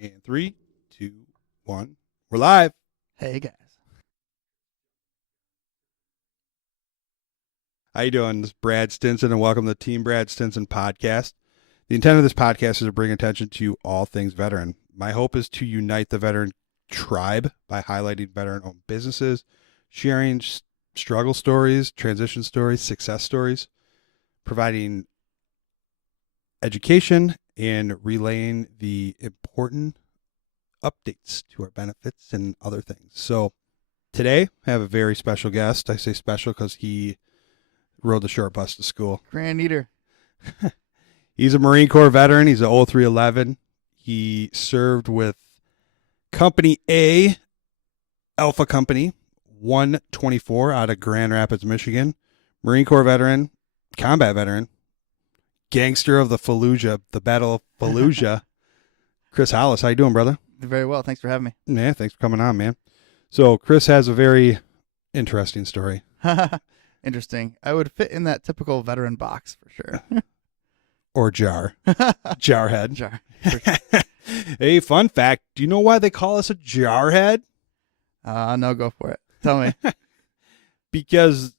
And 3, 2, 1. We're live. Hey guys. How you doing? This is Brad Stinson, and welcome to the Team Brad Stinson podcast. The intent of this podcast is to bring attention to all things veteran. My hope is to unite the veteran tribe by highlighting veteran-owned businesses, sharing struggle stories, transition stories, success stories, providing education, and relaying the important updates to our benefits and other things. So today I have a very special guest. I say special because he rode the short bus to school. Grand Eater. He's a Marine Corps veteran. He's an 0311. He served with Company A, Alpha Company 124 out of Grand Rapids, Michigan. Marine Corps veteran, combat veteran, gangster of the Fallujah, the Battle of Fallujah. Chris Hollis, how you doing, brother? Very well. Thanks for having me. Yeah, thanks for coming on, man. So Chris has a very interesting story. Interesting. I would fit in that typical veteran box for sure. Or jar. Jarhead. Jar. Hey, fun fact. Do you know why they call us a jarhead? No, go for it. Tell me. Because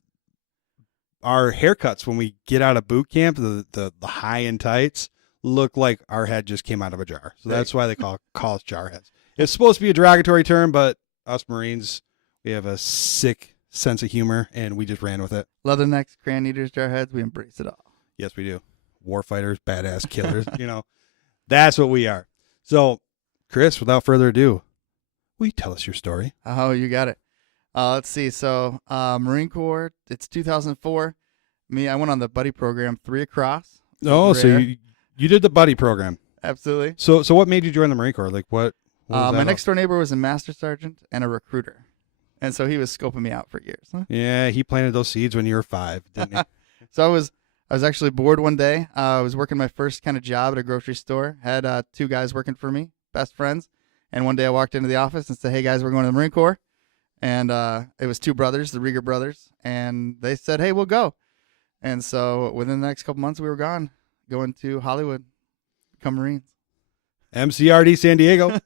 our haircuts when we get out of boot camp, the high and tights, look like our head just came out of a jar. So that's why they call us jarheads. It's supposed to be a derogatory term, but us Marines, we have a sick sense of humor, and we just ran with it. Leathernecks, Grand Eaters, Jarheads, we embrace it all. Yes, we do. Warfighters, badass killers, that's what we are. So, Chris, without further ado, will you tell us your story? Oh, you got it. Let's see. So, Marine Corps, it's 2004. I went on the buddy program, 3 across. Oh, so you did the buddy program. Absolutely. So what made you join the Marine Corps? Like what was my next door neighbor was a master sergeant and a recruiter. And so he was scoping me out for years. Huh? Yeah, he planted those seeds when you were 5, didn't he? So I was actually bored one day. I was working my first kind of job at a grocery store. Had 2 guys working for me, best friends. And one day I walked into the office and said, "Hey guys, we're going to the Marine Corps." And it was 2 brothers, the Rieger brothers. And they said, "Hey, we'll go." And so within the next couple months, we were gone, going to Hollywood, become Marines. MCRD San Diego.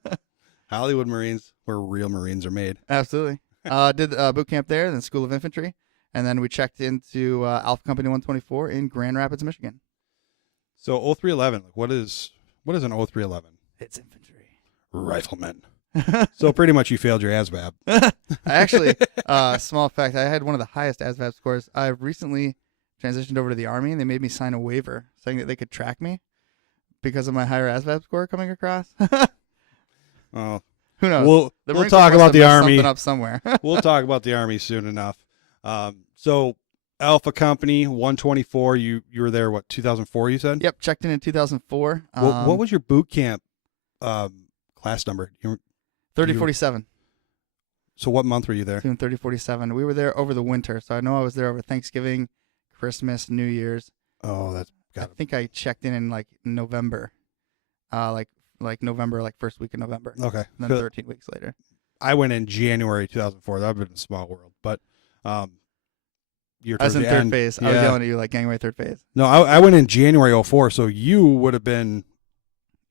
Hollywood Marines, where real Marines are made. Absolutely. Did boot camp there, then School of Infantry. And then we checked into Alpha Company 124 in Grand Rapids, Michigan. So 0311, what is an 0311? It's infantry. Rifleman. So pretty much you failed your ASVAB. I actually, small fact, I had one of the highest ASVAB scores. I recently transitioned over to the Army, and they made me sign a waiver saying that they could track me because of my higher ASVAB score coming across. Oh, who knows? We'll talk about the Army. Something up somewhere. We'll talk about the Army soon enough. So Alpha Company 124, you were there, 2004 you said? Yep, checked in 2004. What was your boot camp class number? 3047. So what month were you there? June 3047. We were there over the winter, so I know I was there over Thanksgiving, Christmas, New Year's. Oh, that's got it. I think I checked in like November. Like November, like first week of November. Okay. And then 13 weeks later. I went in January 2004. That would have been a small world, but you're I was in the third end. phase. Yeah. I was yelling at you like gangway third phase. No, I went in January 04, so you would have been.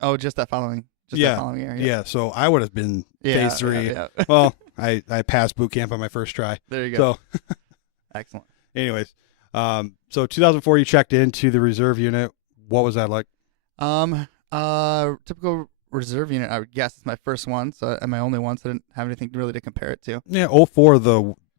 Oh, just that following year. Yeah, so I would have been phase 3. Yeah. Well, I passed boot camp on my first try. There you go. So, excellent. anyways, so 2004 you checked into the reserve unit. What was that like? Typical reserve unit. I would guess it's my first one, and my only one, so I didn't have anything really to compare it to. Yeah, 04,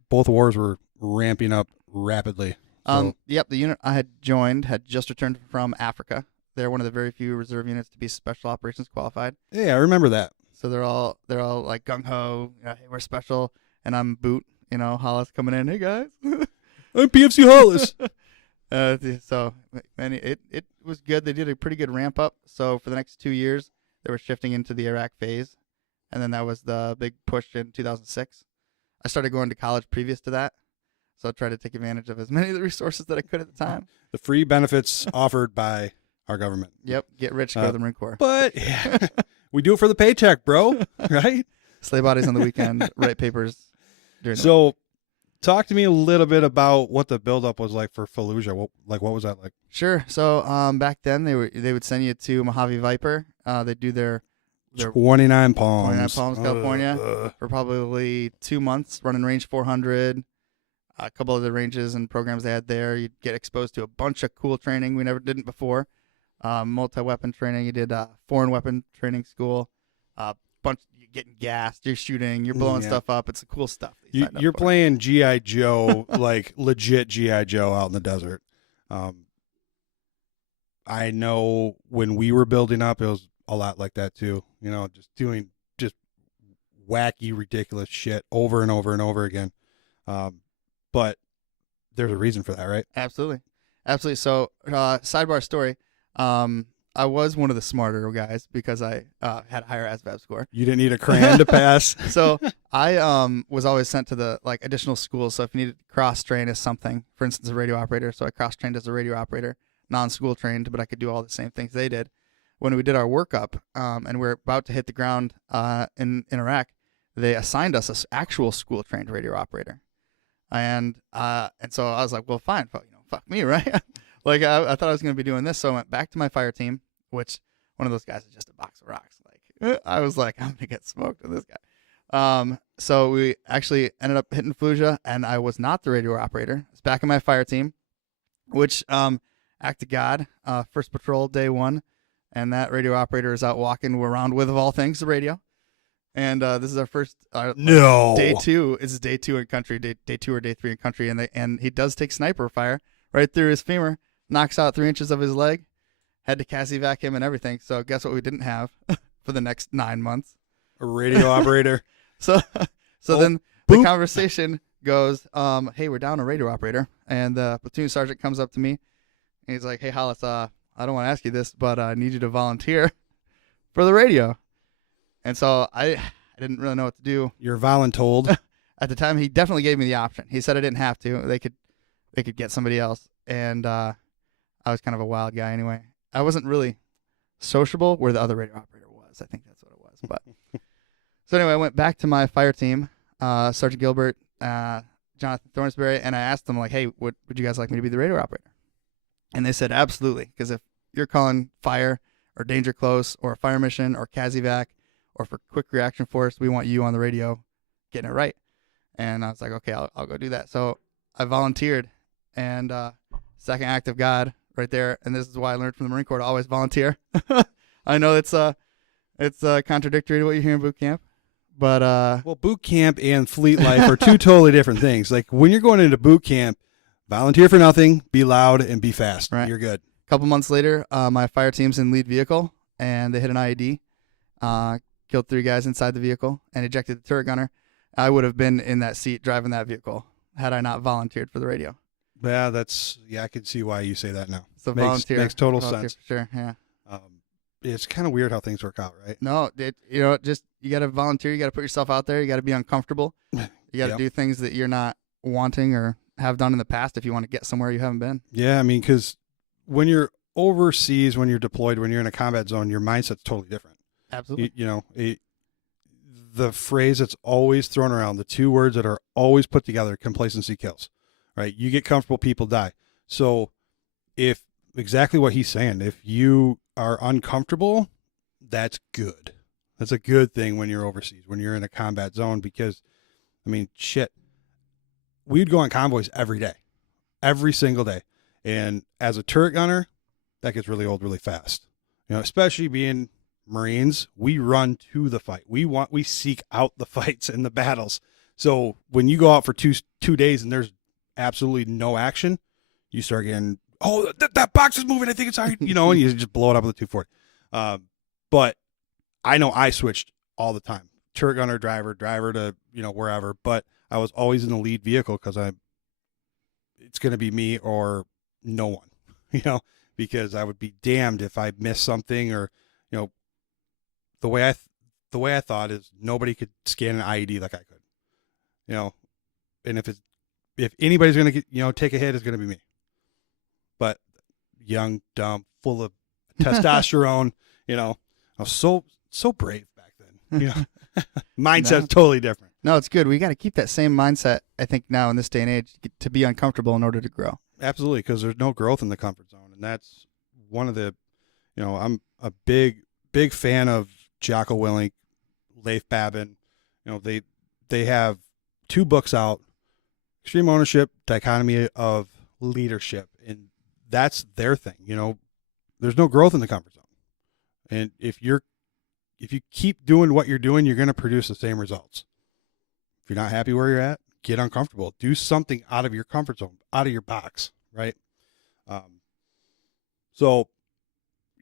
both wars were ramping up rapidly. So. Yep, the unit I had joined had just returned from Africa. They're one of the very few reserve units to be special operations qualified. Yeah, I remember that. So they're all like gung ho. Hey, we're special, and I'm Boot. Hollis coming in. Hey guys, I'm PFC Hollis. So man, it was good. They did a pretty good ramp up. So for the next 2 years, they were shifting into the Iraq phase, and then that was the big push in 2006. I started going to college previous to that, so I tried to take advantage of as many of the resources that I could at the time. The free benefits offered by our government. Yep, get rich, go to the Marine Corps. But yeah, we do it for the paycheck, bro. Right? Slay bodies on the weekend, write papers during the week. So, talk to me a little bit about what the buildup was like for Fallujah. What was that like? Sure. So back then they would send you to Mojave Viper. They do their 29 Palms. 29 Palms, California, for probably 2 months, running range 400. A couple of the ranges and programs they had there. You'd get exposed to a bunch of cool training we never did before. Multi-weapon training. You did foreign weapon training school. You're getting gassed. You're shooting. You're blowing stuff up. It's the cool stuff. You're playing G.I. Joe, like legit G.I. Joe out in the desert. I know when we were building up, it was a lot like that too. Just doing just wacky, ridiculous shit over and over and over again. But there's a reason for that, right? Absolutely. So, sidebar story. I was one of the smarter guys because I had a higher ASVAB score. You didn't need a crayon to pass. So I was always sent to the additional schools. So if you needed to cross-train as something, for instance, a radio operator. So I cross-trained as a radio operator, non-school trained, but I could do all the same things they did. When we did our workup and we were about to hit the ground in Iraq, they assigned us an actual school-trained radio operator. And so I was like, well, fine, fuck me, right? I thought I was going to be doing this. So I went back to my fire team, which one of those guys is just a box of rocks. I was like, I'm going to get smoked with this guy. So we actually ended up hitting Fallujah, and I was not the radio operator. I was back in my fire team, which, act of God, first patrol, day 1. And that radio operator is out walking around with, of all things, the radio. And this is our first day 2. This is day 2 in country, day 2 or day 3 in country, and he does take sniper fire right through his femur, knocks out 3 inches of his leg, had to CASEVAC him and everything. So guess what we didn't have for the next 9 months? A radio operator. So then the conversation goes, hey, we're down a radio operator, and the platoon sergeant comes up to me, and he's like, hey, Hollis, I don't want to ask you this, but I need you to volunteer for the radio. And so I didn't really know what to do. You're voluntold. At the time, he definitely gave me the option. He said I didn't have to. They could get somebody else. And I was kind of a wild guy anyway. I wasn't really sociable where the other radio operator was. I think that's what it was. But so anyway, I went back to my fire team, Sergeant Gilbert, Jonathan Thornsberry, and I asked them, hey, would you guys like me to be the radio operator? And they said, absolutely, because if you're calling fire or danger close or a fire mission or CASEVAC, or for quick reaction force, we want you on the radio getting it right. And I was like, okay, I'll go do that. So I volunteered, and second act of God right there. And this is why I learned from the Marine Corps to always volunteer. I know it's contradictory to what you hear in boot camp, but well, boot camp and fleet life are two totally different things. Like when you're going into boot camp, volunteer for nothing, be loud, and be fast. Right. You're good. A couple months later, my fire team's in lead vehicle, and they hit an IED. Killed 3 guys inside the vehicle and ejected the turret gunner. I would have been in that seat driving that vehicle had I not volunteered for the radio. Yeah, I can see why you say that now. So makes total sense. For sure, yeah. It's kind of weird how things work out, right? No, you got to volunteer. You got to put yourself out there. You got to be uncomfortable. You got to do things that you're not wanting or have done in the past if you want to get somewhere you haven't been. Yeah, I mean, because when you're overseas, when you're deployed, when you're in a combat zone, your mindset's totally different. Absolutely. The phrase that's always thrown around, the 2 words that are always put together, complacency kills, right? You get comfortable, people die. So exactly what he's saying, if you are uncomfortable, that's good. That's a good thing when you're overseas, when you're in a combat zone, because, I mean, shit, we'd go on convoys every day, every single day. And as a turret gunner, that gets really old really fast. Especially being Marines, we run to the fight. We seek out the fights and the battles. So when you go out for two days and there's absolutely no action, you start getting, that box is moving. I think it's hard, and you just blow it up with a 240. But I know I switched all the time. Turret gunner, driver to, wherever. But I was always in the lead vehicle because it's going to be me or no one, because I would be damned if I missed something or, the way I thought is nobody could scan an IED like I could, and if anybody's going to take a hit, it's going to be me. But young, dumb, full of testosterone, I was so brave back then. Mindset's totally different. No, it's good. We got to keep that same mindset, I think, now in this day and age to be uncomfortable in order to grow. Absolutely, because there's no growth in the comfort zone, and that's one of the, I'm a big fan of Jocko Willink, Leif Babin, they have 2 books out, Extreme Ownership, Dichotomy of Leadership, and that's their thing. There's no growth in the comfort zone. And if you keep doing what you're doing, you're going to produce the same results. If you're not happy where you're at, get uncomfortable. Do something out of your comfort zone, out of your box, right? So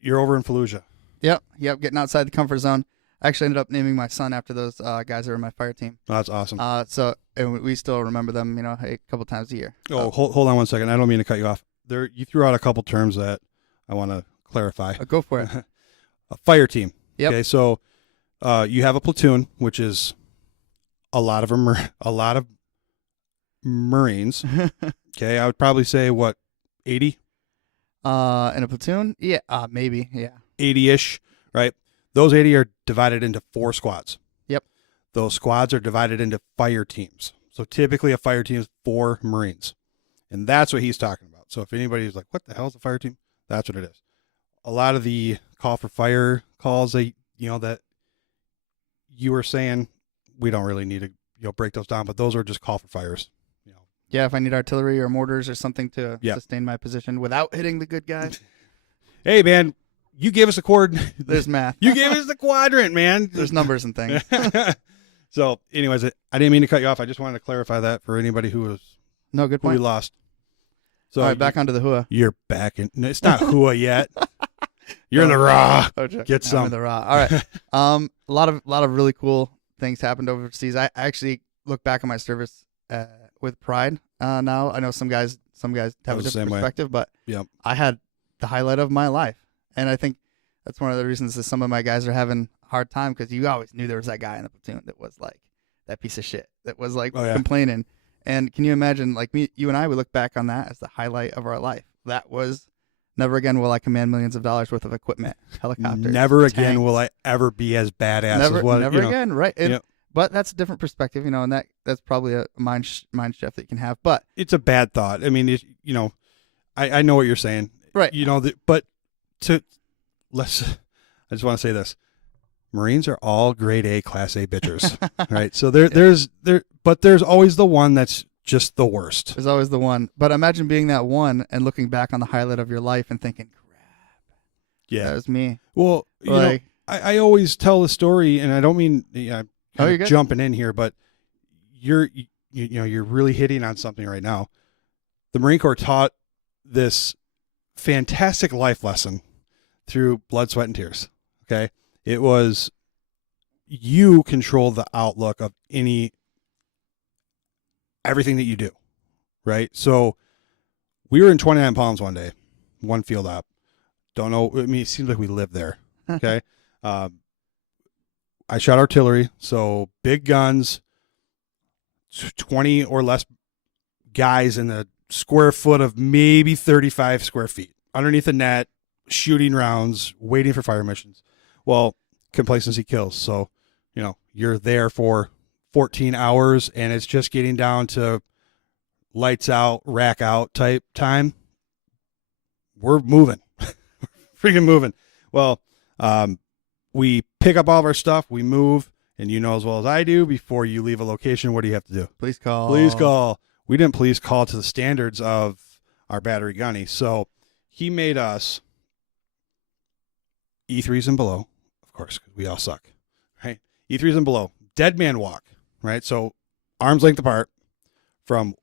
you're over in Fallujah. Yep, getting outside the comfort zone. I actually ended up naming my son after those guys that were in my fire team. Oh, that's awesome. And we still remember them, a couple times a year. Oh, hold on one second. I don't mean to cut you off. You threw out a couple terms that I want to clarify. Go for it. A fire team. Yep. Okay, so you have a platoon, which is a lot of Marines. Okay, I would probably say 80? In a platoon? Yeah, maybe, yeah. 80-ish, right? Those 80 are divided into 4 squads. Yep. Those squads are divided into fire teams. So typically a fire team is 4 Marines. And that's what he's talking about. So if anybody's like, what the hell is a fire team? That's what it is. A lot of the call for fire calls that you were saying, we don't really need to break those down, but those are just call for fires. Yeah, if I need artillery or mortars or something to sustain my position without hitting the good guy. Hey, man, you gave us a There's math. You gave us the quadrant, man. There's numbers and things. So, anyways, I didn't mean to cut you off. I just wanted to clarify that for anybody who good point. we lost. So all right, back onto the hua. You're back in. No, it's not hua yet. You're in the raw. Get some. I'm in the raw. All right. A lot of really cool things happened overseas. I actually look back on my service with pride now. I know some guys have a different perspective, but I had the highlight of my life. And I think that's one of the reasons that some of my guys are having a hard time, because you always knew there was that guy in the platoon that was like that piece of shit that was like complaining. And can you imagine, like you and I would look back on that as the highlight of our life. That was never again will I command millions of dollars worth of equipment, helicopters. Never again will I ever be as badass as what. Never again, right? But that's a different perspective, and that's probably a mind shift that you can have. But it's a bad thought. I mean, I know what you're saying, right? But I just want to say this: Marines are all grade A, Class A bitchers, right? So there's always the one that's just the worst. There's always the one. But imagine being that one and looking back on the highlight of your life and thinking, "Crap, that was me." Well, I always tell the story, and I don't mean jumping in here, but you're really hitting on something right now. The Marine Corps taught this fantastic life lesson through blood, sweat, and tears. Okay. It was, you control the outlook of everything that you do. Right. So we were in 29 Palms one day, one field op. Don't know. I mean, it seems like we live there. Okay. I shot artillery, so big guns, 20 or less guys in a square foot of maybe 35 square feet underneath the net, shooting rounds, waiting for fire missions. Well, complacency kills. So, you're there for 14 hours and it's just getting down to lights out, rack out type time. We're moving, freaking moving. Well, we pick up all of our stuff, we move, and as well as I do, before you leave a location, what do you have to do? Police call. Police call. We didn't police call to the standards of our battery gunny. So he made us E3s and below, of course, because we all suck, right? E3s and below. Dead man walk, right? So arms length apart from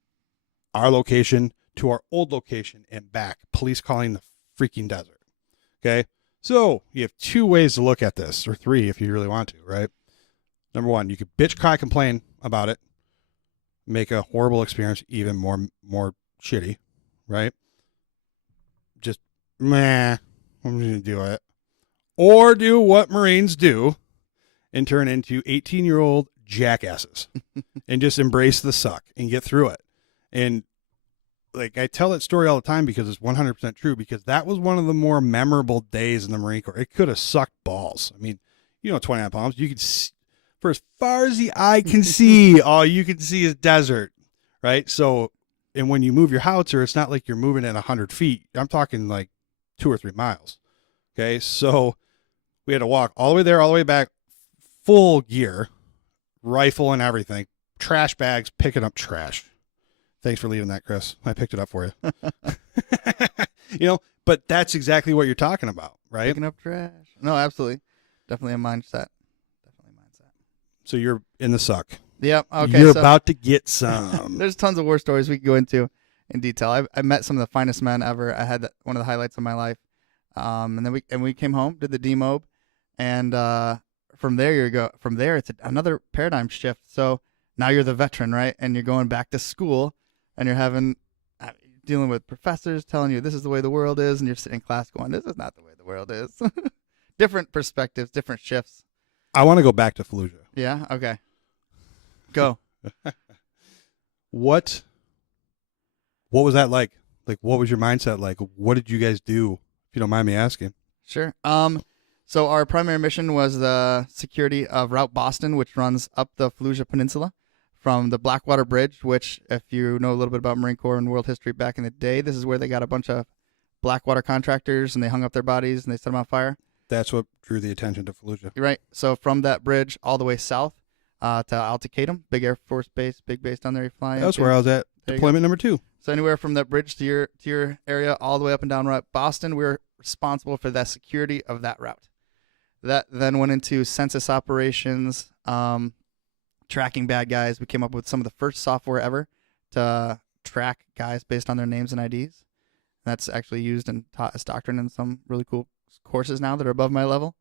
our location to our old location and back, police calling the freaking desert, okay? So you have 2 ways to look at this, or 3 if you really want to, right? Number 1, you could bitch, cry, complain about it, make a horrible experience even more shitty, right? Just, I'm going to do it. Or do what Marines do and turn into 18-year-old jackasses and just embrace the suck and get through it. And I tell that story all the time because it's 100% true, because that was one of the more memorable days in the Marine Corps. It could have sucked balls. I mean, 29 Palms, you could see, for as far as the eye can see, all you can see is desert, right? So, and when you move your howitzer, it's not like you're moving at 100 feet. I'm talking like 2 or 3 miles. Okay. So We had to walk all the way there, all the way back, full gear, rifle and everything, trash bags, picking up trash. Thanks for leaving that, Chris. I picked it up for you. But that's exactly what you're talking about, right? Picking up trash. No, absolutely. Definitely a mindset. So you're in the suck. Yep. Okay. You're about to get some. There's tons of war stories we could go into in detail. I met some of the finest men ever. I had one of the highlights of my life. And then we came home, did the demob, and from there it's another paradigm shift. So now you're the veteran, right? And you're going back to school, and you're dealing with professors telling you this is the way the world is, and you're sitting in class going, this is not the way the world is. Different perspectives, different shifts. I want to go back to Fallujah. Yeah. Okay. Go. What was that like? Like, what was your mindset like? What did you guys do, if you don't mind me asking? Sure. So our primary mission was the security of Route Boston, which runs up the Fallujah Peninsula from the Blackwater Bridge, which, if you know a little bit about Marine Corps and world history back in the day, this is where they got a bunch of Blackwater contractors, and they hung up their bodies and they set them on fire. That's what drew the attention to Fallujah. Right. So from that bridge all the way south to Al-Taqatum, big Air Force base, big base down there you fly. That's where I was at. Deployment number 2. So anywhere from that bridge to your area, all the way up and down Route Boston, we were responsible for the security of that route. That then went into census operations, tracking bad guys. We came up with some of the first software ever to track guys based on their names and IDs. That's actually used and taught as doctrine in some really cool courses now that are above my level.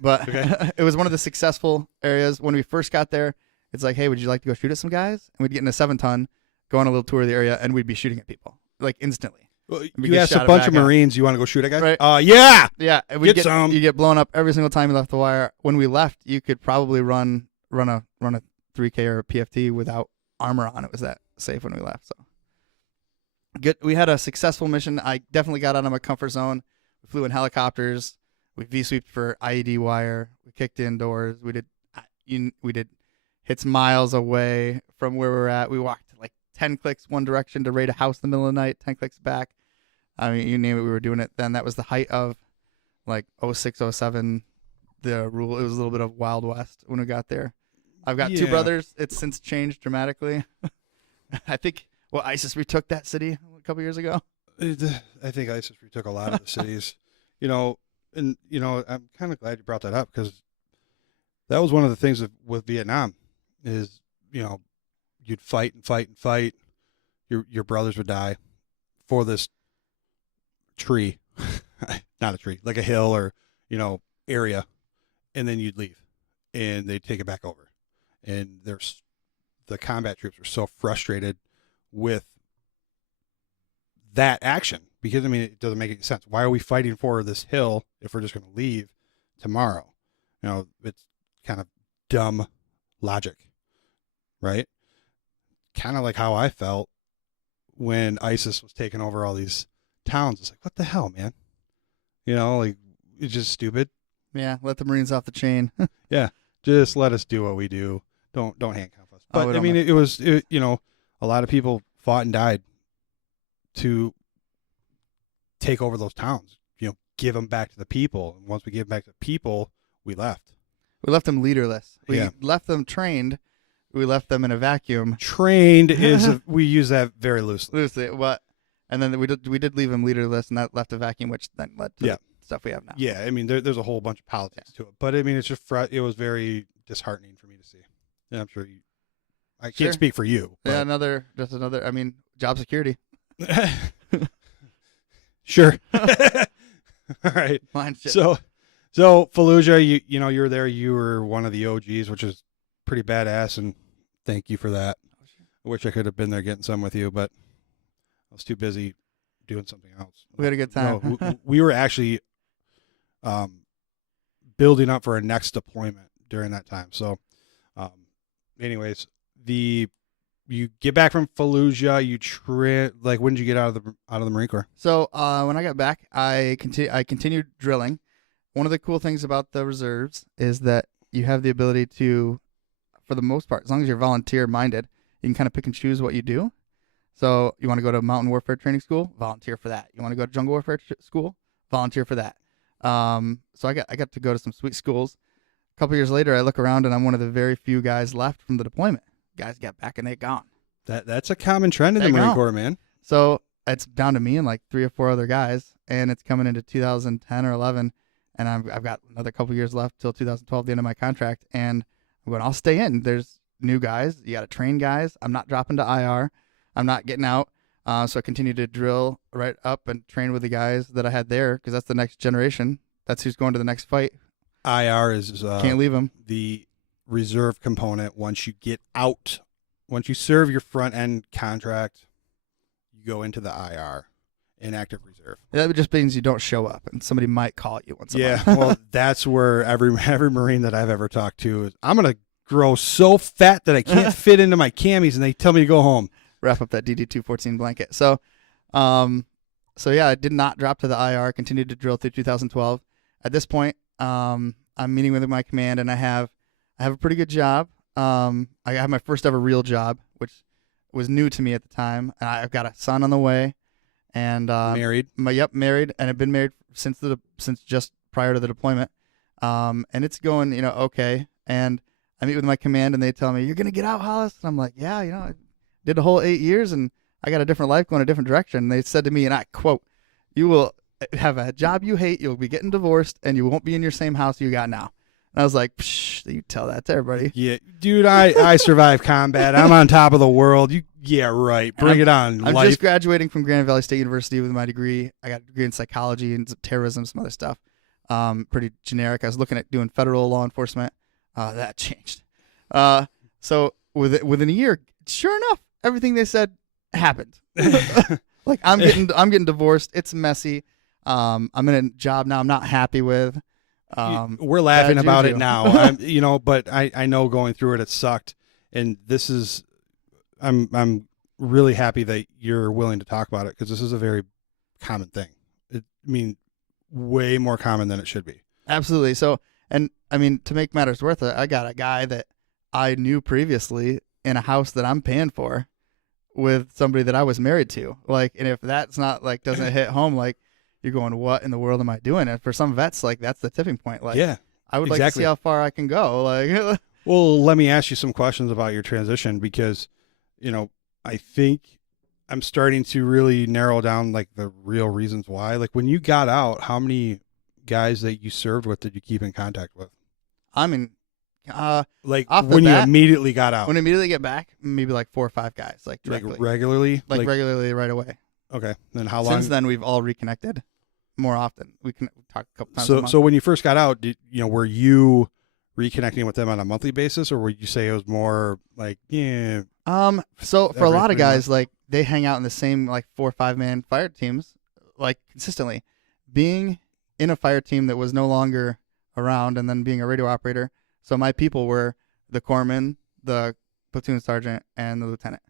But it was one of the successful areas. When we first got there, it's like, hey, would you like to go shoot at some guys? And we'd get in a 7-ton, go on a little tour of the area, and we'd be shooting at people, like, instantly. Well, you asked a bunch of Marines, you want to go shoot at guys? Right. Yeah. Yeah. Get some. You get blown up every single time you left the wire. When we left, you could probably run a 3K or a PFT without armor on. It was that safe when we left. So good. We had a successful mission. I definitely got out of my comfort zone. We flew in helicopters. We V-sweeped for IED wire. We kicked indoors. We did hits miles away from where we were at. We walked like 10 clicks one direction to raid a house in the middle of the night, 10 clicks back. I mean, you name it, we were doing it then. That was the height of like 06, 07, the rule. It was a little bit of Wild West when we got there. I've got 2 brothers. It's since changed dramatically. I think, ISIS retook that city a couple years ago. I think ISIS retook a lot of the cities. I'm kind of glad you brought that up, because that was one of the things with Vietnam is, you'd fight and fight and fight. Your brothers would die for this tree, not a tree, like a hill or, area. And then you'd leave and they'd take it back over. And the combat troops were so frustrated with that action, because, it doesn't make any sense. Why are we fighting for this hill if we're just going to leave tomorrow? It's kind of dumb logic, right? Kind of like how I felt when ISIS was taking over all these towns. It's like, what the hell, man? It's just stupid. Yeah, let the Marines off the chain. Yeah, just let us do what we do. Don't handcuff us. But it was a lot of people fought and died to take over those towns. Give them back to the people. And once we gave them back to the people, we left. We left them leaderless. We left them trained. We left them in a vacuum. Trained we use that very loosely. And then we did leave them leaderless, and that left a vacuum, which then led to the stuff we have now. Yeah, there's a whole bunch of politics to it, but it's just it was very disheartening for me to see. And I'm sure I can't speak for you. But. Yeah, another job security. Sure. All right. So Fallujah, you were there. You were one of the OGs, which is pretty badass, and thank you for that. I wish I could have been there getting some with you, but I was too busy doing something else. We had a good time. No, we were actually building up for our next deployment during that time. So, anyways, you get back from Fallujah. When did you get out of the Marine Corps? So when I got back, I continued drilling. One of the cool things about the reserves is that you have the ability to, for the most part, as long as you're volunteer minded, you can kind of pick and choose what you do. So you want to go to mountain warfare training school, volunteer for that. You want to go to jungle warfare school, volunteer for that. So I got to go to some sweet schools. A couple years later, I look around and I'm one of the very few guys left from the deployment. Guys got back and they gone. That's a common trend in the Marine Corps, man. So it's down to me and like 3 or 4 other guys, and it's coming into 2010 or 11, and I've got another couple years left till 2012, the end of my contract, and I'm going, I'll stay in. There's new guys. You got to train guys. I'm not dropping to IR. I'm not getting out. So I continue to drill right up and train with the guys that I had there, because that's the next generation. That's who's going to the next fight. IR is can't leave them. The reserve component. Once you get out, once you serve your front end contract, you go into the IR, inactive reserve. That just means you don't show up, and somebody might call you once a month. Well, that's where every Marine that I've ever talked to is, I'm gonna grow so fat that I can't fit into my camis, and they tell me to go home. Wrap up that DD-214 blanket. So yeah, I did not drop to the IR. Continued to drill through 2012. At this point, I'm meeting with my command, and I have a pretty good job. I have my first ever real job, which was new to me at the time, and I've got a son on the way, and Married. Married, and I've been married since just prior to the deployment, and it's going okay. And I meet with my command, and they tell me, "You're gonna get out, Hollis," and I'm like, "Yeah, I did the whole 8 years, and I got a different life going a different direction." And they said to me, and I quote, "You will have a job you hate, you'll be getting divorced, and you won't be in your same house you got now." And I was like, psh, you tell that to everybody. Yeah, dude, I survived combat. I'm on top of the world. Yeah, right. Bring it on. I'm just graduating from Grand Valley State University with my degree. I got a degree in psychology and terrorism, some other stuff. Pretty generic. I was looking at doing federal law enforcement. That changed. So within a year, sure enough, everything they said happened. Like I'm getting divorced. It's messy. I'm in a job now I'm not happy with. We're laughing about it now. But I know going through it sucked, and I'm really happy that you're willing to talk about it, because this is a very common thing. Way more common than it should be. Absolutely. So, and to make matters worse, I got a guy that I knew previously in a house that I'm paying for with somebody that I was married to. Like, and if that's not doesn't hit home, you're going, what in the world am I doing? And for some vets, that's the tipping point. Yeah, I would like to see how far I can go. Well, let me ask you some questions about your transition, because, I think I'm starting to really narrow down the real reasons why. When you got out, how many guys that you served with did you keep in contact with? When you immediately got out. When I immediately get back, maybe 4 or 5 guys, directly. Regularly? Regularly right away. Okay. Then how long? Since then, we've all reconnected more often. We can talk a couple times a month. So when you first got out, were you reconnecting with them on a monthly basis, or would you say it was more So for a lot of guys, they hang out in the same 4 or 5 man fire teams, consistently. Being in a fire team that was no longer around, and then being a radio operator. So my people were the corpsman, the platoon sergeant, and the lieutenant,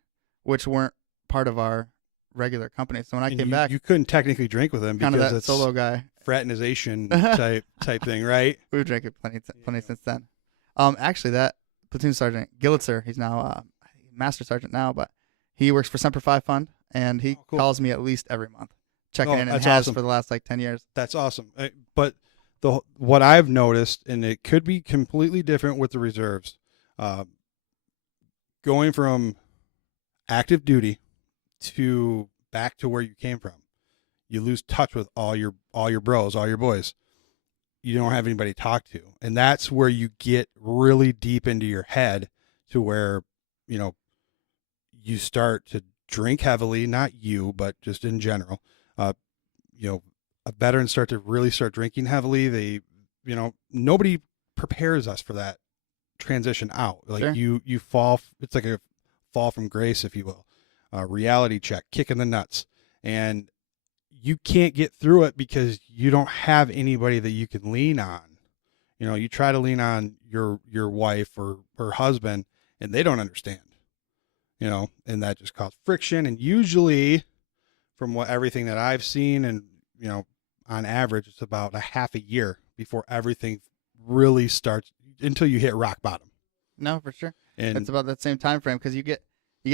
which weren't part of our regular company. So when I came back, you couldn't technically drink with them because it's solo guy fraternization type thing, right? We've drank it plenty since then. Actually, that platoon sergeant Gillitzer, he's now master sergeant now, but he works for Semper Fi Fund, and he calls me at least every month, checking in, and has awesome. For the last 10 years. That's awesome. But what I've noticed, and it could be completely different with the reserves, going from active duty to back to where you came from, you lose touch with all your bros, all your boys. You don't have anybody to talk to, and that's where you get really deep into your head, to where you start to drink heavily. Not you, but just in general. Veterans start drinking heavily. They, nobody prepares us for that transition out. Sure. You fall. It's like a fall from grace, if you will. Reality check, kick in the nuts, and you can't get through it because you don't have anybody that you can lean on. You try to lean on your wife or husband, and they don't understand. And that just causes friction. And usually, from everything that I've seen, and on average, it's about a half a year before everything really starts, until you hit rock bottom. No, for sure. And it's about that same time frame, because you get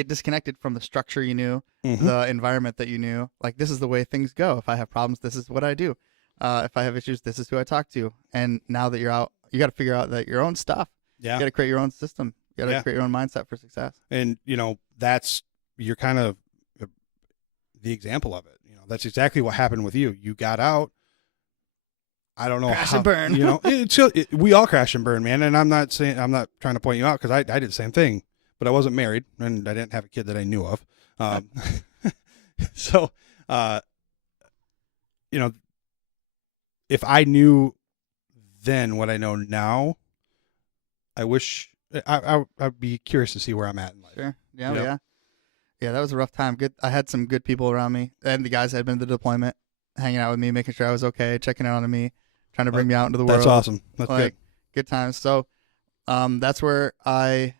disconnected from the structure you knew, mm-hmm. the environment that you knew. This is the way things go. If I have problems, this is what I do. If I have issues, this is who I talk to. And now that you're out, you got to figure out that your own stuff. Yeah. You got to create your own system. You got to create your own mindset for success. And, you're kind of the example of it. That's exactly what happened with you. You got out. I don't know Crash and burn. We all crash and burn, man. And I'm not trying to point you out because I did the same thing, but I wasn't married and I didn't have a kid that I knew of. So, if I knew then what I know now, I wish I'd be curious to see where I'm at in life. Sure. Yeah. Yeah. That was a rough time. I had some good people around me, and the guys that had been to the deployment, hanging out with me, making sure I was okay, checking out on me, trying to bring me out into the world. That's awesome. That's good times. So, that's where I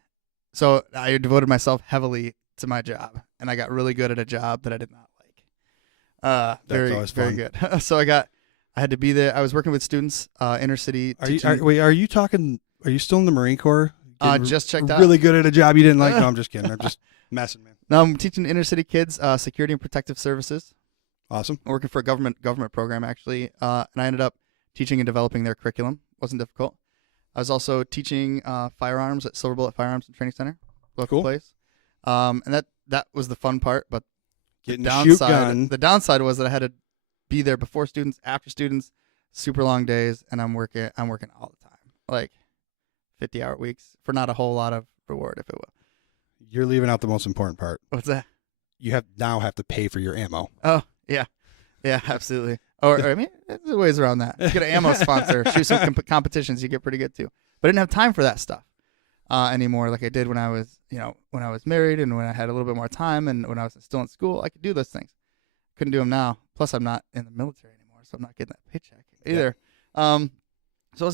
devoted myself heavily to my job, and I got really good at a job that I did not like. Very good. So I had to be there. I was working with students, inner city. Are you still in the Marine Corps? Just checked out. Really good at a job you didn't like? No, I'm just kidding. I'm just messing, man. No, I'm teaching inner city kids security and protective services. Awesome. I'm working for a government program, actually, and I ended up teaching and developing their curriculum. Wasn't difficult. I was also teaching firearms at Silver Bullet Firearms and Training Center, local place. And that was the fun part, but the downside was that I had to be there before students, after students, super long days, and I'm working all the time, like 50-hour weeks for not a whole lot of reward, if it will. You're leaving out the most important part. What's that? You now have to pay for your ammo. Oh, yeah, absolutely. Or I mean, there's ways around that. Get an ammo sponsor, shoot some competitions, you get pretty good too. But I didn't have time for that stuff anymore, like I did when I was married and when I had a little bit more time and when I was still in school. I could do those things. Couldn't do them now. Plus, I'm not in the military anymore, so I'm not getting that paycheck either. Yeah. So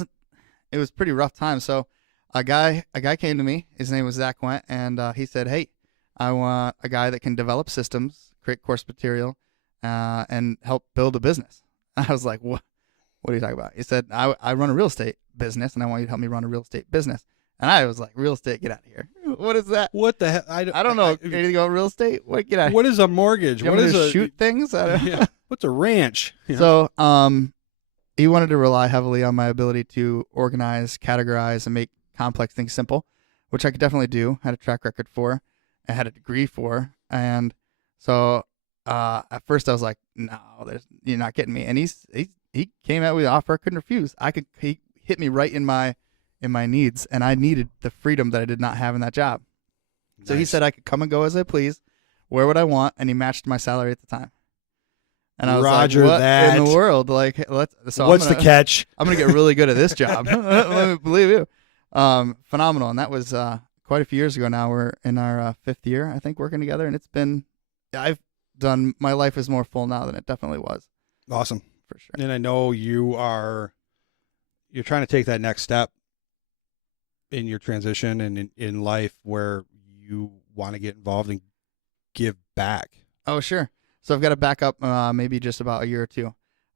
it was pretty rough time. So a guy came to me. His name was Zach Went, and he said, "Hey, I want a guy that can develop systems, create course material, and help build a business." I was like, "What? What are you talking about?" He said, "I run a real estate business, and I want you to help me run a real estate business." And I was like, "Real estate? Get out of here! What is that? What the hell? I don't know anything about real estate. What? Get out of here! What is a mortgage? What is shoot things? Yeah. What's a ranch?" So, he wanted to rely heavily on my ability to organize, categorize, and make complex things simple, which I could definitely do. Had a track record for, I had a degree for, and so at first I was like, "No, you're not getting me." And he came out with an offer I couldn't refuse. He hit me right in my needs, and I needed the freedom that I did not have in that job. Nice. So he said I could come and go as I please, wear what I want, and he matched my salary at the time. And I was Roger like, what that. in the world? Like, what's the catch? I'm going to get really good at this job. Let me believe you. Phenomenal. And that was quite a few years ago now. We're in our 5th year, I think, working together. And my life is more full now than it definitely was. Awesome. For sure. And I know you're trying to take that next step in your transition and in life where you want to get involved and give back. Oh, sure. So I've got to back up maybe just about a year or two.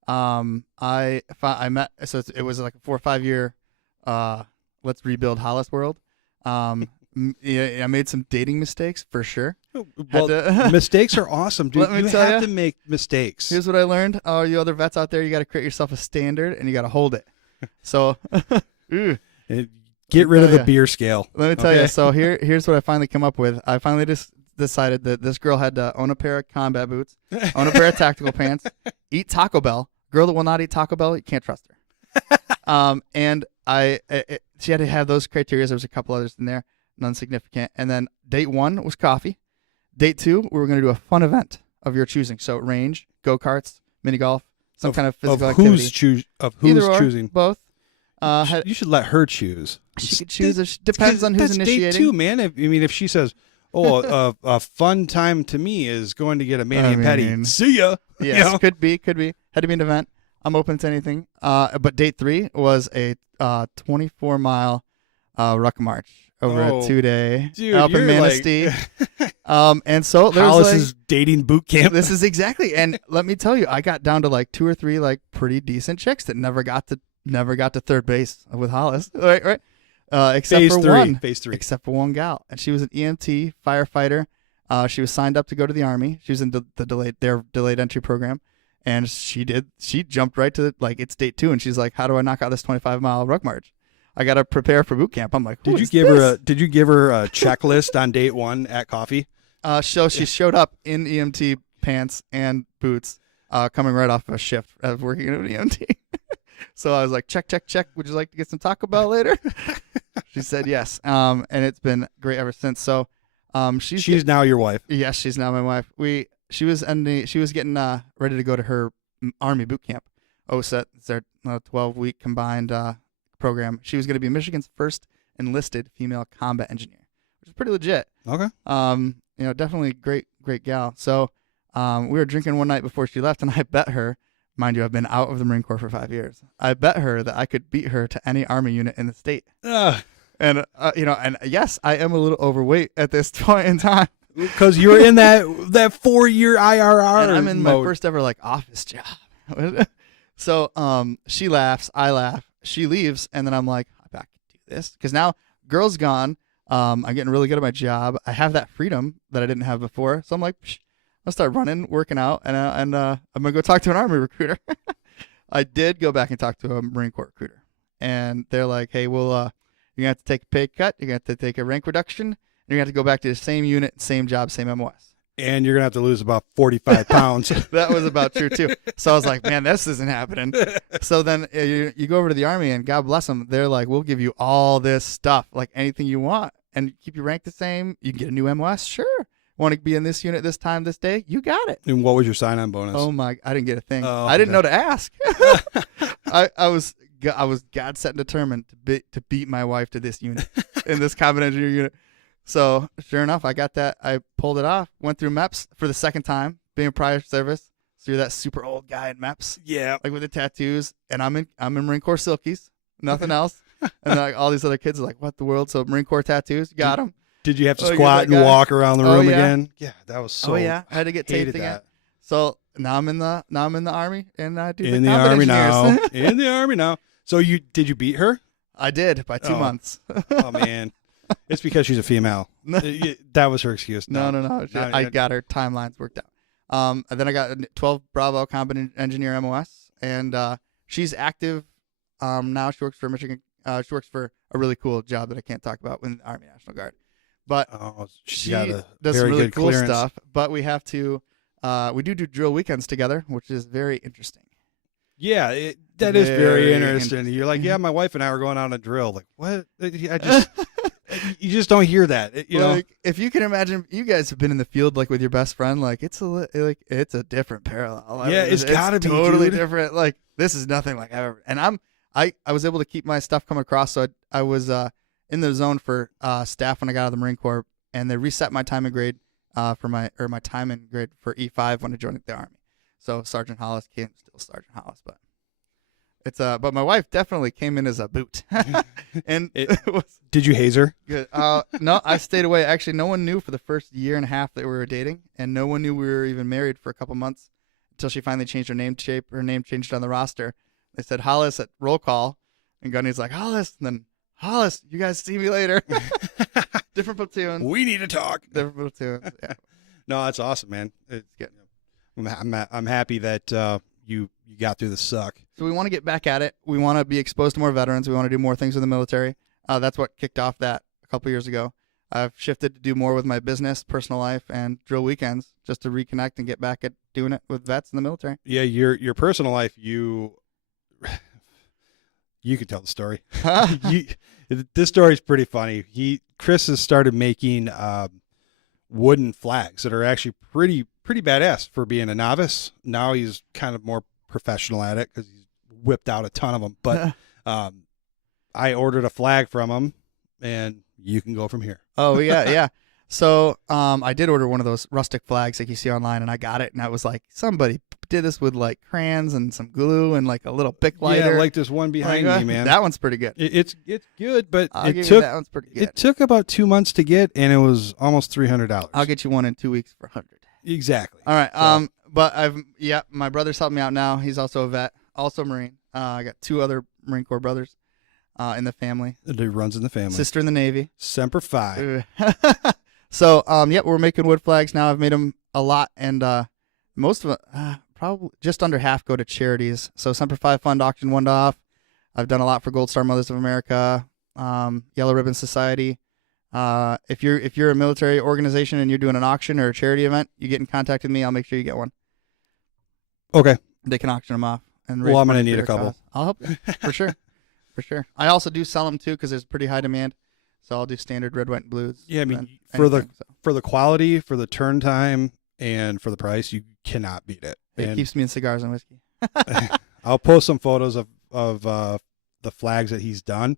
It was like a 4 or 5 year let's rebuild Hollis world. Yeah, I made some dating mistakes for sure. Well, mistakes are awesome, dude. You have to make mistakes. Here's what I learned. Oh, you other vets out there, you got to create yourself a standard and you got to hold it. So get rid of the beer scale. Let me tell you. So here's what I finally come up with. I finally just decided that this girl had to own a pair of combat boots, own a pair of tactical pants, eat Taco Bell. Girl that will not eat Taco Bell, you can't trust her. And she had to have those criteria. There was a couple others in there, none significant. And then date 1 was coffee. Date 2, we were going to do a fun event of your choosing. So range, go-karts, mini golf, some kind of physical activity. Who's choosing? Both. You should let her choose. She could choose. Depends on who's initiating. That's date 2, man. If she says, "Oh, a fun time to me is going to get a mani and pedi." See ya. Yes, could be. Had to be an event. I'm open to anything. But date 3 was a 24-mile ruck march over a 2-day up in Manistee. And so there's Hollis's dating boot camp. This is exactly. And let me tell you, I got down to like 2 or 3 like pretty decent chicks that never got to third base with Hollis. Right. Except phase 3. Except for one gal, and she was an EMT firefighter. She was signed up to go to the Army. She was in their delayed entry program, And she jumped right to like, it's date 2. And she's like, how do I knock out this 25-mile ruck march? I got to prepare for boot camp. I'm like, Did you give her a checklist on date 1 at coffee? So she showed up in EMT pants and boots, coming right off of a shift of working at an EMT. So I was like, check. Would you like to get some Taco Bell later? She said yes. And it's been great ever since. So, she's now your wife. Yes, she's now my wife. She was getting ready to go to her Army boot camp. OSET, it's their 12-week combined program. She was going to be Michigan's first enlisted female combat engineer, which is pretty legit. Okay. Definitely great gal. So, we were drinking one night before she left, and I bet her, mind you, I've been out of the Marine Corps for 5 years. I bet her that I could beat her to any Army unit in the state. And yes, I am a little overweight at this point in time. Because you're in that 4-year IRR and I'm in mode. my first ever like office job. So she laughs, I laugh, she leaves, and then I'm like, I bet I can do this. Because now girl's gone. I'm getting really good at my job. I have that freedom that I didn't have before. So I'm like, I'll start running, working out, and I'm gonna go talk to an Army recruiter. I did go back and talk to a Marine Corps recruiter, and they're like, hey, well, you're gonna have to take a pay cut, you're gonna have to take a rank reduction, and you're gonna have to go back to the same unit, same job, same MOS. And you're gonna have to lose about 45 pounds. That was about true too. So I was like, man, this isn't happening. So then you go over to the Army, and God bless them, they're like, we'll give you all this stuff, like anything you want, and keep your rank the same. You can get a new MOS, sure. Want to be in this unit this time, this day? You got it. And what was your sign-on bonus? Oh my! I didn't get a thing. Oh, I didn't know to ask. I was God set and determined to beat my wife to this unit in this combat engineer unit. So sure enough, I got that. I pulled it off. Went through MEPS for the second time, being prior service. So you're that super old guy in MEPS, Yeah. like with the tattoos, and I'm in Marine Corps silkies, nothing else. And then, like all these other kids are like, what the world? So Marine Corps tattoos, got them. Did you have to squat and walk around the room again? Yeah, that was so. Oh yeah, I had to get taped again. That. So now I'm in the Army, and I do in the Army now. engineers. In the Army now. So did you beat her? I did by 2 months. Oh man, it's because she's a female. That was her excuse. No. I got her timelines worked out. And then I got a 12 Bravo combat engineer MOS, and she's active now. She works for Michigan. She works for a really cool job that I can't talk about in the Army National Guard. But she does some really cool stuff. But we have to, we do drill weekends together, which is very interesting. Yeah, that is very interesting. You're like, yeah, my wife and I are going on a drill. Like, what? You just don't hear that. You know, if you can imagine, you guys have been in the field like with your best friend. Like it's a different parallel. Yeah, it's gotta be totally different. Like this is nothing like I've ever. And I was able to keep my stuff coming across. So I was in the zone for staff when I got out of the Marine Corps, and they reset my time and grade for my time and grade for E5 when I joined the Army. So Sergeant Hollis came, still Sergeant Hollis, but it's but my wife definitely came in as a boot. And did you haze her? Good. No, I stayed away. Actually, no one knew for the first year and a half that we were dating, and no one knew we were even married for a couple months until she finally changed her name shape. Her name changed on the roster. They said Hollis at roll call, and Gunny's like, Hollis, and then Hollis, you guys see me later. Different platoon. We need to talk. Different platoons. Yeah. No, that's awesome, man. I'm happy that you got through the suck. So we want to get back at it. We want to be exposed to more veterans. We want to do more things in the military. That's what kicked off that a couple years ago. I've shifted to do more with my business, personal life, and drill weekends just to reconnect and get back at doing it with vets in the military. Yeah, your personal life, you could tell the story. This story is pretty funny. Chris has started making wooden flags that are actually pretty badass for being a novice. Now he's kind of more professional at it because he's whipped out a ton of them. But I ordered a flag from him, and you can go from here. Oh yeah. So I did order one of those rustic flags like you see online, and I got it, and I was like, somebody did this with like crayons and some glue and like a little Bic lighter. Yeah, like this one behind me, man. That one's pretty good. It's good, but that one's pretty good. It took about 2 months to get, and it was almost $300. I'll get you one in 2 weeks for $100. Exactly. All right. So. But my brother's helping me out now. He's also a vet, also Marine. I got 2 other Marine Corps brothers in the family. It runs in the family. Sister in the Navy. Semper Fi. So we're making wood flags now. I've made them a lot, and most of it, probably just under half go to charities. So Semper Fi Fund auctioned one off. I've done a lot for Gold Star Mothers of America, Yellow Ribbon Society. If you're a military organization and you're doing an auction or a charity event, you get in contact with me. I'll make sure you get one. Okay. They can auction them off. And Well, I'm going to need a couple. Cause. I'll help you for sure. For sure. I also do sell them too because there's pretty high demand. So I'll do standard red, white, and blues. Yeah, I mean, for the quality, for the turn time, and for the price, you cannot beat it. It keeps me in cigars and whiskey. I'll post some photos of the flags that he's done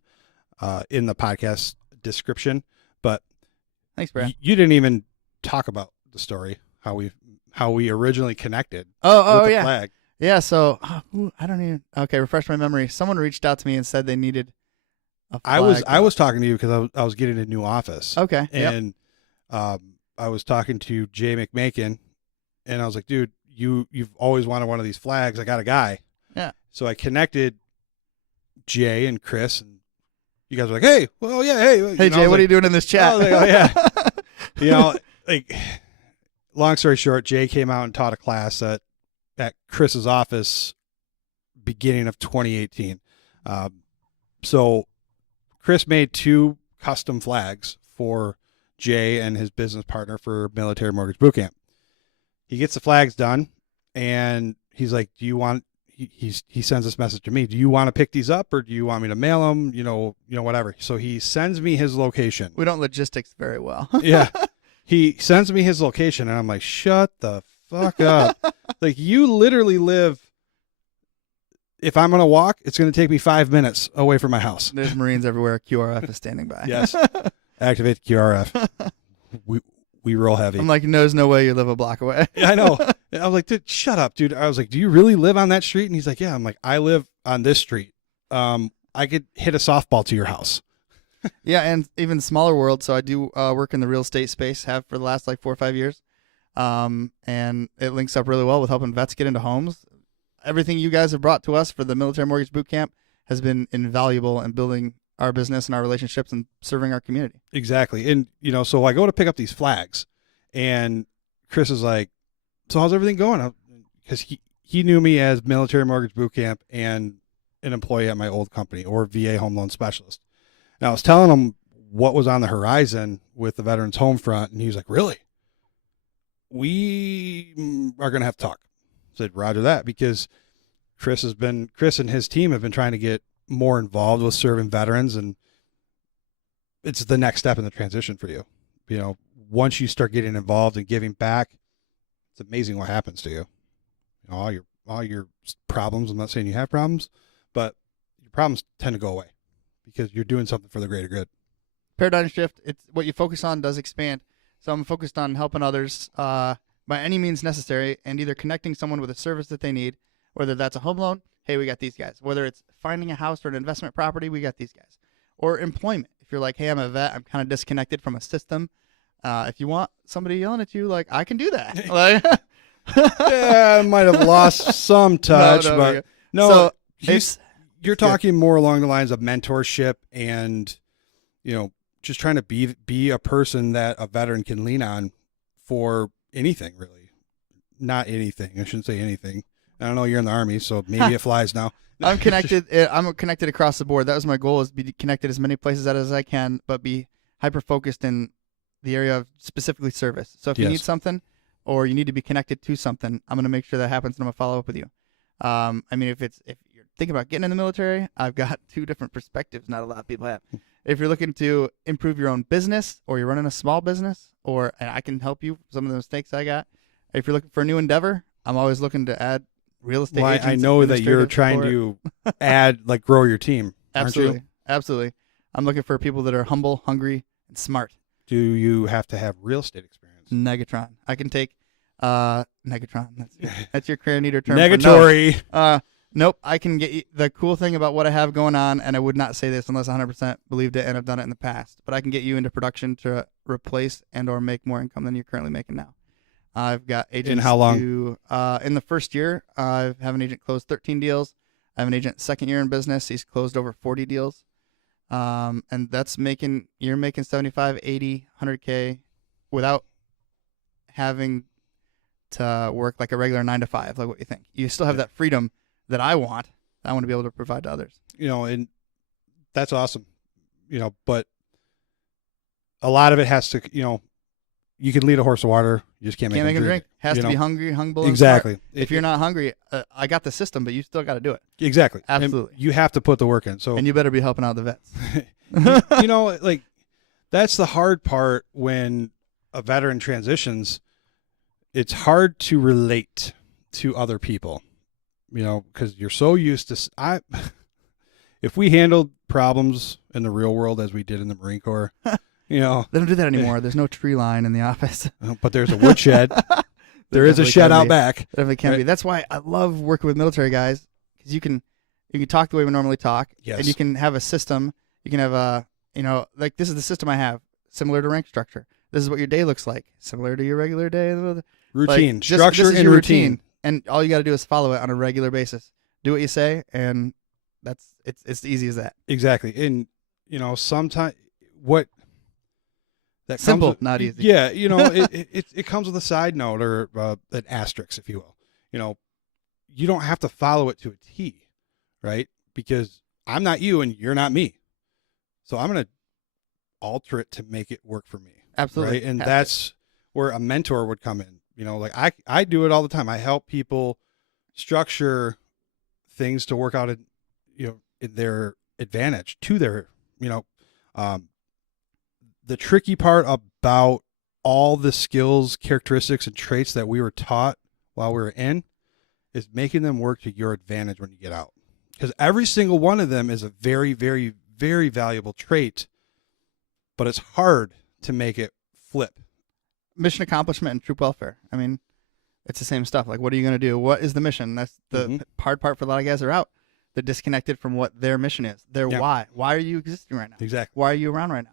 in the podcast description. But thanks, Brad. You didn't even talk about the story how we originally connected. Oh, with the yeah. Flag. Yeah, so I don't even. Okay, refresh my memory. Someone reached out to me and said they needed a flag. I was talking to you because I was getting a new office. Okay. And I was talking to Jay McMakin, and I was like, dude, you've always wanted one of these flags. I got a guy. Yeah. So I connected Jay and Chris, and you guys were like, hey, well, yeah, hey. Hey, Jay, what are you doing in this chat? I was like, oh, yeah. You know, like, long story short, Jay came out and taught a class at Chris's office beginning of 2018. So Chris made 2 custom flags for Jay and his business partner for Military Mortgage Bootcamp. He gets the flags done, and he's like, do you want, he sends this message to me, do you want to pick these up, or do you want me to mail them, you know, whatever. So he sends me his location. We don't logistics very well. Yeah. He sends me his location, and I'm like, shut the fuck up. Like, you literally live, if I'm going to walk, it's going to take me 5 minutes away from my house. There's Marines everywhere. QRF is standing by. Yes. Activate the QRF. We roll heavy. I'm like, there's no way you live a block away. Yeah, I know. I was like, dude, shut up, dude. I was like, do you really live on that street? And he's like, yeah. I'm like, I live on this street. I could hit a softball to your house. Yeah, and even smaller world. So I do work in the real estate space, have for the last 4 or 5 years. And it links up really well with helping vets get into homes. Everything you guys have brought to us for the Military Mortgage Bootcamp has been invaluable in building our business and our relationships and serving our community. Exactly. And, so I go to pick up these flags, and Chris is like, so how's everything going? Because he knew me as Military Mortgage Bootcamp and an employee at my old company, or VA Home Loan Specialist. And I was telling him what was on the horizon with the Veterans Home Front, and he was like, really? We are going to have to talk. I said, roger that, because Chris and his team have been trying to get more involved with serving veterans, and it's the next step in the transition for you. Once you start getting involved and giving back, it's amazing what happens to you. All your problems, I'm not saying you have problems, but your problems tend to go away because you're doing something for the greater good. Paradigm shift. It's what you focus on does expand. So I'm focused on helping others by any means necessary, and either connecting someone with a service that they need, whether that's a home loan, hey, we got these guys. Whether it's finding a house or an investment property, we got these guys. Or employment. If you're like, hey, I'm a vet, I'm kind of disconnected from a system. If you want somebody yelling at you, I can do that. Yeah, I might have lost some touch, but no. So you're talking more along the lines of mentorship and, just trying to be a person that a veteran can lean on for anything, really. Not anything. I shouldn't say anything. I don't know. You're in the Army, so maybe it flies now. I'm connected. I'm connected across the board. That was my goal, is be connected as many places as I can, but be hyper focused in the area of specifically service. So if you need something, or you need to be connected to something, I'm going to make sure that happens, and I'm going to follow up with you. If you're thinking about getting in the military, I've got 2 different perspectives not a lot of people have. If you're looking to improve your own business, or you're running a small business, and I can help you with some of the mistakes I got. If you're looking for a new endeavor, I'm always looking to add real estate agents. I know that you're trying to add, grow your team. Absolutely. Aren't you? Absolutely. I'm looking for people that are humble, hungry, and smart. Do you have to have real estate experience? Negatron. I can take Negatron. That's your career needer term. Negatory. Nope. I can get you. The cool thing about what I have going on, and I would not say this unless I 100% believed it and I've done it in the past, but I can get you into production to replace and or make more income than you're currently making now. I've got agents. In how long? In the first year, I have an agent close 13 deals. I have an agent second year in business. He's closed over 40 deals. And that's you're making 75, 80, 100K without having to work like a regular 9 to 5. Like, what you think? You still have that freedom that I want to be able to provide to others. And that's awesome. But a lot of it has to, you can lead a horse to water. You just can't make him drink. Has to be hungry, humble. Exactly. And smart. If you're not hungry, I got the system, but you still got to do it. Exactly. Absolutely. And you have to put the work in. And you better be helping out the vets. Like that's the hard part when a veteran transitions. It's hard to relate to other people, because you're so used to. If we handled problems in the real world as we did in the Marine Corps, they don't do that anymore. There's no tree line in the office, but there's a woodshed. There is a shed out back. Definitely can be. That's why I love working with military guys, because you can talk the way we normally talk, yes. And you can have a system. You can have like this is the system I have, similar to rank structure. This is what your day looks like, similar to your regular day. Routine, like, structure, this is and your routine. And all you got to do is follow it on a regular basis. Do what you say, and it's as easy as that. Exactly. And sometimes what that simple, comes with, not easy. Yeah, it comes with a side note or an asterisk, if you will. You don't have to follow it to a T, right? Because I'm not you and you're not me, so I'm gonna alter it to make it work for me. Absolutely. Right? And that's where a mentor would come in. Like I do it all the time. I help people structure things to work out in their advantage, to their, the tricky part about all the skills, characteristics, and traits that we were taught while we were in is making them work to your advantage when you get out. Because every single one of them is a very, very, very valuable trait, but it's hard to make it flip. Mission accomplishment and troop welfare. I mean, it's the same stuff. Like, what are you going to do? What is the mission? That's the hard part for a lot of guys that are out. They're disconnected from what their mission is. Their why. Why are you existing right now? Exactly. Why are you around right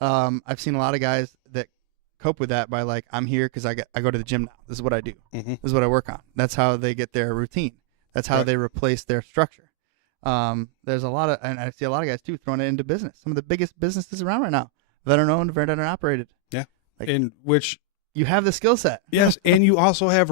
now? I've seen a lot of guys that cope with that by like, I'm here because I go to the gym now. This is what I do. This is what I work on. That's how they get their routine. That's how they replace their structure. There's a lot of, and I see a lot of guys too throwing it into business. Some of the biggest businesses around right now, veteran owned, veteran operated. Yeah. Like, in which you have the skill set. Yes. And you also have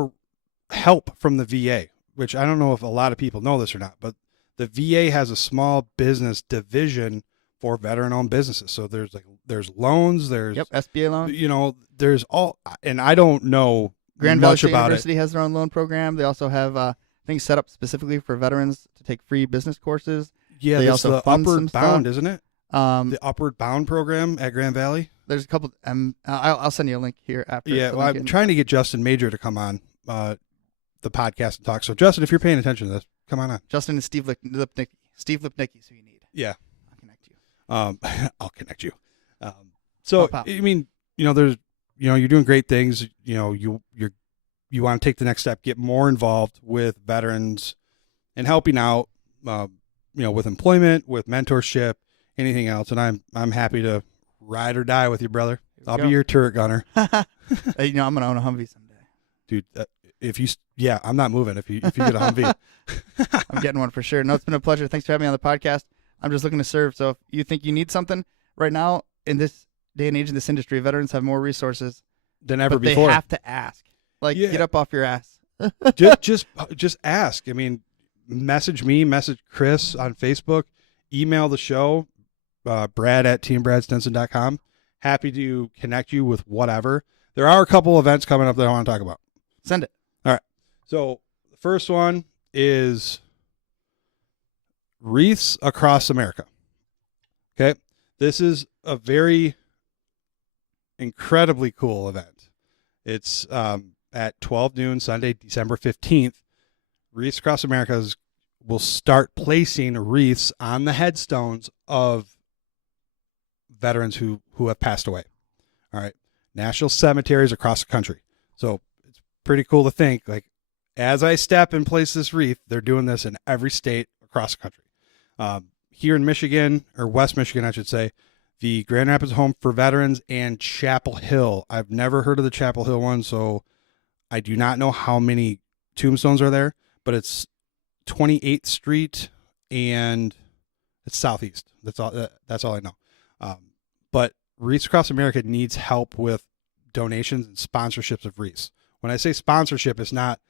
help from the VA, which I don't know if a lot of people know this or not, but the VA has a small business division for veteran-owned businesses. So there's loans, there's SBA loans. There's all, and I don't know Grand Valley much State about University has their own loan program. They also have things set up specifically for veterans to take free business courses. Yeah, they also also fund Upward Bound, stuff. isn't it? The Upward Bound program at Grand Valley. There's a couple. I'll send you a link here after. Yeah, well, I'm trying to get Justin Major to come on the podcast and talk. So Justin, if you're paying attention to this, come on. Justin and Steve Lipnicki. Steve Lipnicki's who you need. Yeah, I'll connect you. I'll connect you. So I mean, there's, you're doing great things. You want to take the next step, get more involved with veterans, and helping out. With employment, with mentorship, anything else, and I'm happy to ride or die with you, brother. I'll be your turret gunner. I'm gonna own a Humvee someday, dude. I'm not moving if you get a Humvee. I'm getting one for sure. No, it's been a pleasure. Thanks for having me on the podcast. I'm just looking to serve. So if you think you need something right now in this day and age in this industry, veterans have more resources than ever but before. They have to ask. Get up off your ass. just ask. I mean, message me, message Chris on Facebook, email the show, Brad at teambradstenson.com. Happy to connect you with whatever. There are a couple events coming up that I want to talk about. Send it. All right. So the first one is Wreaths Across America. Okay. This is a very incredibly cool event. It's at 12 noon, Sunday, December 15th. Wreaths Across America will start placing wreaths on the headstones of veterans who have passed away. All right. National cemeteries across the country. So it's pretty cool to think, like, as I step and place this wreath, they're doing this in every state across the country. Here in Michigan, or West Michigan, I should say, the Grand Rapids Home for Veterans and Chapel Hill. I've never heard of the Chapel Hill one, so I do not know how many tombstones are there, but it's 28th Street and it's southeast. That's all I know. But Wreaths Across America needs help with donations and sponsorships of wreaths, When I say sponsorship, it's not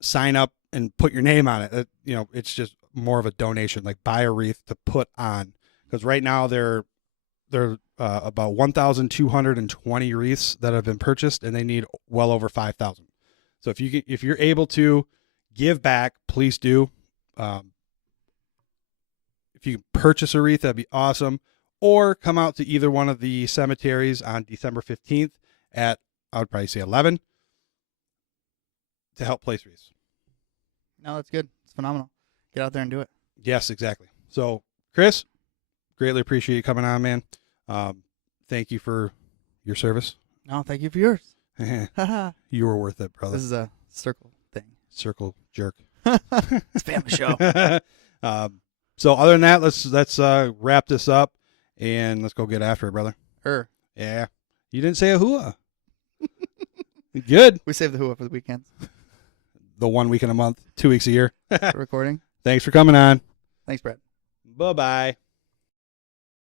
sign up and put your name on it. It's just more of a donation, like buy a wreath to put on. Because right now they're about 1,220 wreaths that have been purchased, and they need well over 5,000. So if you're able to give back, please do. If you purchase a wreath, that'd be awesome. Or come out to either one of the cemeteries on December 15th at, I would probably say 11, to help place wreaths. No, that's good. It's phenomenal. Get out there and do it. Yes, exactly. So, Chris, greatly appreciate you coming on, man. Thank you for your service. No, thank you for yours. You were worth it, brother. This is a circle thing. Circle jerk. It's a family show. So other than that, let's wrap this up and let's go get after it, brother. Yeah. You didn't say a hooah. Good. We save the hooah for the weekends. The 1 week in a month, 2 weeks a year. Recording. Thanks for coming on. Thanks, Brett. Bye-bye.